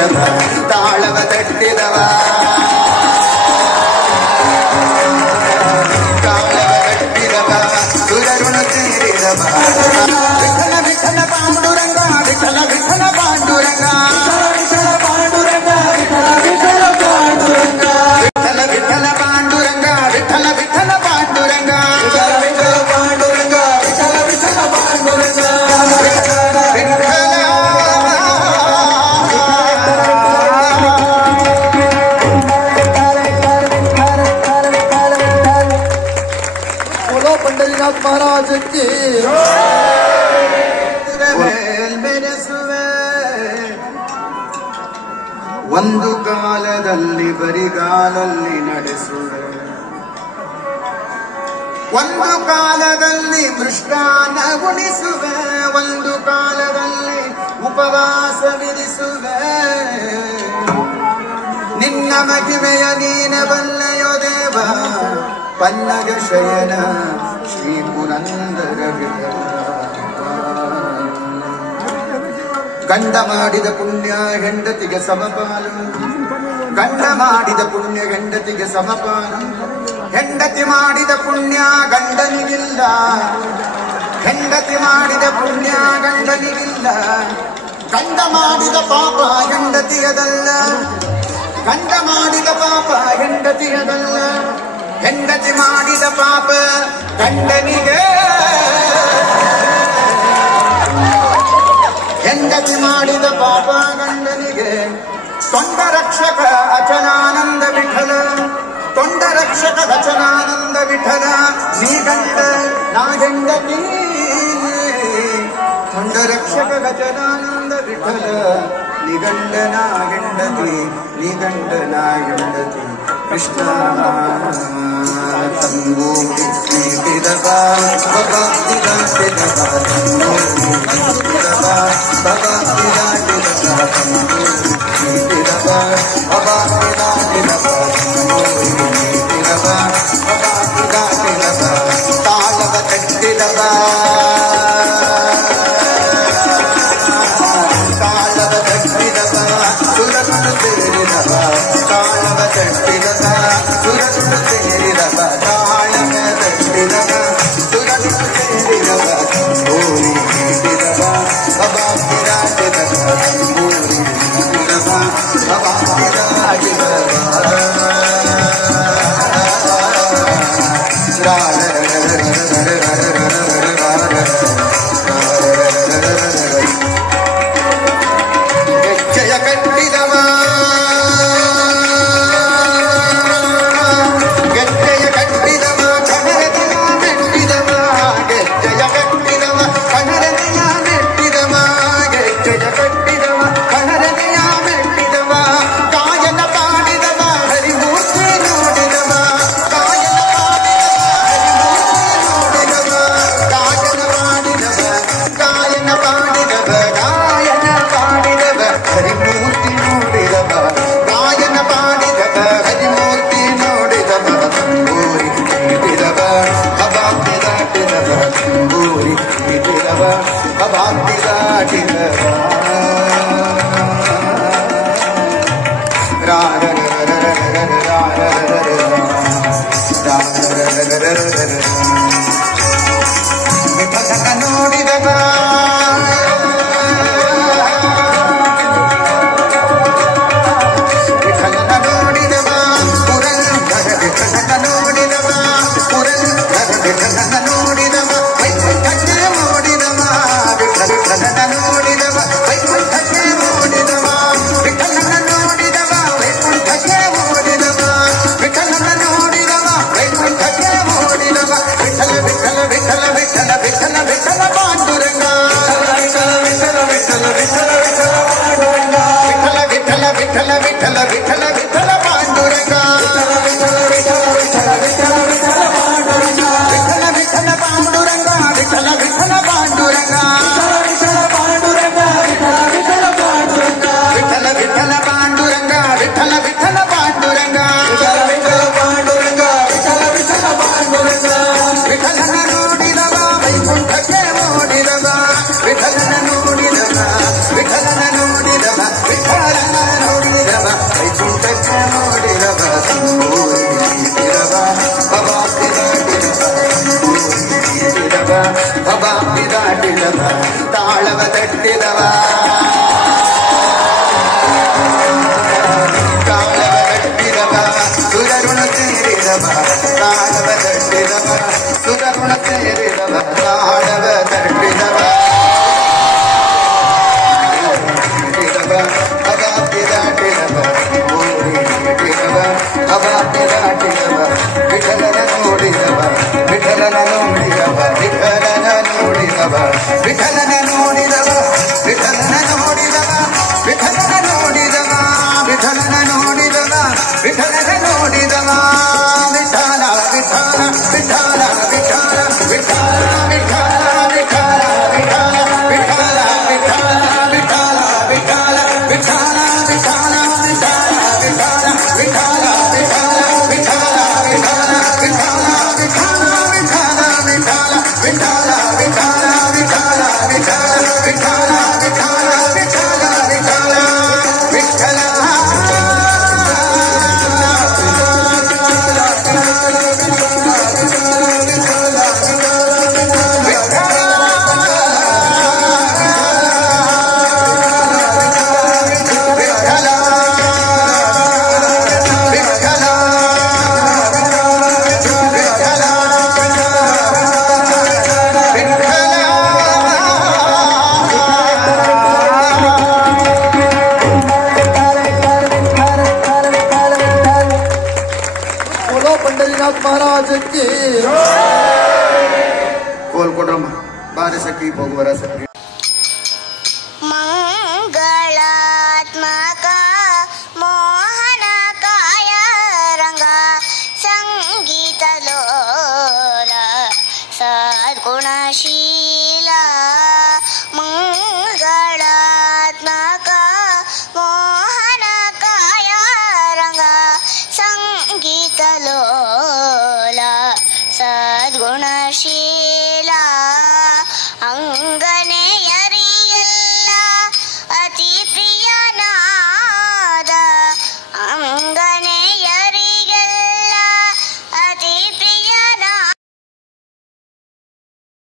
ಸೇರಿದವ ತಾಳವ ತಟ್ಟಿದವ ತಾಳವ ತಟ್ಟಿದವ ಸುರರುಣ ಸೇರಿದವ ವಿಠಲ ವಿಠಲ ಪಾಂಡುರಂಗ ವಿಠಲ ವಿಠಲ ಪಾಂಡುರಂಗ ವಿಠಲ ಪಾಂಡುರಂಗ ವಿಠಲ ವಿಠಲ ಪಾಂಡುರಂಗ ವಿಠಲ ವಿಠಲ ಪಾಂಡುರಂಗ ವಿಠಲ ವಿಠಲ ಪಾಂಡುರಂಗ ವಿಠಲ ವಿಠಲ ಪಾಂಡುರಂಗ ವಿಠಲ ವಿಠಲ ಪಾಂಡುರಂಗ बोलो पंडरीनाथ महाराज की ಒಂದು ಕಾಲದಲ್ಲಿ ಬರಿಗಾಲಲ್ಲಿ ನಡೆಸುವೆ ಒಂದು ಕಾಲದಲ್ಲಿ ಮೃಷ್ಟಾನ್ನ ಉಣಿಸುವೆ ಒಂದು ಕಾಲದಲ್ಲಿ ಉಪವಾಸವಿರಿಸುವೆ ನಿನ್ನ ಮಹಿಮೆಯ ನೀನ ಬಲ್ಲೆಯೋ ದೇವ ಪನ್ನಗ ಶಯನ ಶ್ರೀ ಪುರಂದರ ವಿಠಲ ಗಂಡ ಮಾಡಿದ ಪುಣ್ಯ ಹೆಂಡತಿಗೆ ಸಮಪಾಲು ಗಂಡ ಮಾಡಿದ ಪುಣ್ಯ ಹೆಂಡತಿಗೆ ಸಮಪಾಲು ಹೆಂಡತಿ ಮಾಡಿದ ಪುಣ್ಯ ಗಂಡನಿಗಿಲ್ಲ ಹೆಂಡತಿ ಮಾಡಿದ ಪುಣ್ಯ ಗಂಡನಿಗಿಲ್ಲ ಗಂಡ ಮಾಡಿದ ಪಾಪ ಹೆಂಡತಿಯದಲ್ಲ ಗಂಡ ಮಾಡಿದ ಪಾಪ ಹೆಂಡತಿಯದಲ್ಲ ಹೆಂಡತಿ ಮಾಡಿದ ಪಾಪ ಗಂಡನಿಗೆ ಹೆಂಡತಿ ಮಾಡಿದ ಪಾಪ ಗಂಡನಿಗೆ ತೊಂಡ ರಕ್ಷಕ ಅಚನಾನಂದ ವಿಠಲ ತೊಂಡ ರಕ್ಷಕ ಅಚನಾನಂದ ವಿಠಲ ನೀ ಗಂಡ ನಾ ಹೆಂಡತಿ ತೊಂಡ ರಕ್ಷಕ ಗಜನಾನಂದ ವಿಠಲ ನಿಗಂಡನ ಹೆಂಡತಿ ನಿಗಂಡನ ಹೆಂಡತಿ ಕೃಷ್ಣ ತಂಗೋಗಿ ನೀಡಿದವ ಭಕ್ತಿ ದಾಟಿದವ ತಂಗೋಗಿದವ ಭಕ್ತಿ ದಾಟಿದವ ನೀಡಿದವ ಭಕ್ತಿ ದಾಟಿದವ ತಂಗೋಗಿ ನೀಡಿದವ ಭಕ್ತಿ ದಾಟಿದವ ತಾಳವ ತಟ್ಟಿದವ ತಾಳವ ತಟ್ಟಿದವ ಸುರಗುಣ ಸೇರಿದವ ತಾಳವ ತಟ್ಟಿದವ ಸುರಗುಣ ಸೇರಿದವ ತಾಳವ ತಟ್ಟಿದವ ಸುರಗುಣ ನೋಡಿದವ ತಾಳವ ತಟ್ಟಿದವ ತಾಳವ ತಟ್ಟಿದವ ಸುರರುಣ ಸೇರಿದವ ತಾಳವ ತಟ್ಟಿದವ ಸುರರುಣ ಸೇರಿದವ ತಾಳವ ತಟ್ಟಿದವ ವಿಠಲನ ನೋಡಿದವ ವಿಠಲನ ನೋಡಿದವ ವಿಠಲನ ನೋಡಿದವ ವಿಠಲನ ನೋಡಿದವ ವಿಠಲನ ನೋಡಿದವ ವಿಠಲನ ನೋಡಿದವ ವಿಠಲನ ನೋಡಿದವ ವಿಠಲನ ನೋಡಿದವ ವಿಠಲ ವಿಠಲ ವಿಠಲ ವಿಠಲ ವಿಠಲ ವಿಠಲ ವಿಠಲ ವಿಠಲ ವಿಠಲ ವಿಠಲ ವಿಠಲ ವಿಠಲ ವಿಠಲ ವಿಠಲ ಕೋಲ್ಕೊಡ್ರಮ್ಮ ಬಾರಿ ಸಖಿ ಹೋಗುವರ ಸಖಿ ಮಂಗಳಾತ್ಮಕ ಮೋಹನಕಾಯ ರಂಗ ಸಂಗೀತ ಲೋಲ ಸದ್ಗುಣಶೀಲ ಮಂಗಳಾತ್ಮಕ ಮೋಹನಕಾಯ ರಂಗ ಸಂಗೀತ ಲೋಲ ಸದ್ಗುಣಶೀಲ